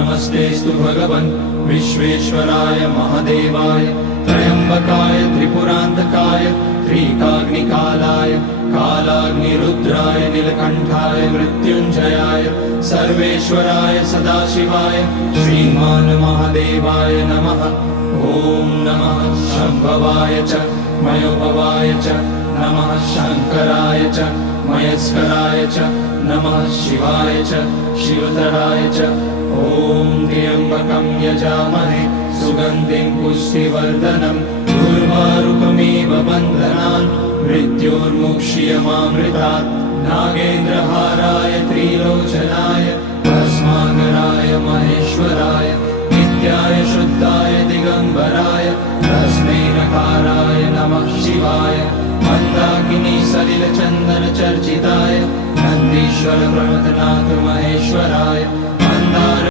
नमस्तेस्तु भगवन् विश्वेश्वराय महादेवाय त्र्यम्बकाय त्रिपुरान्तकाय त्रिकाग्निकालाय कालाग्निरुद्राय नीलकण्ठाय मृत्युञ्जयाय सर्वेश्वराय सदाशिवाय श्रीमान् महादेवाय नमः। ॐ नमः शम्भवाय च मयोभवाय च नमः शङ्कराय च मयस्कराय च नमः शिवाय च शिवतराय च। ॐ त्र्यम्बकं यजामहे सुगन्धिं पुष्टिवर्धनम् उर्वारुकमिव बन्धनान् मृत्योर्मुक्ष्यमामृतात्। नागेन्द्रहाराय त्रिलोचनाय भस्माकराय महेश्वराय नित्याय शुद्धाय दिगम्बराय तस्मै नकाराय नमः शिवाय। मन्दाकिनी सलिलचन्दन चर्चिताय नन्दीश्वर प्रमथनाथ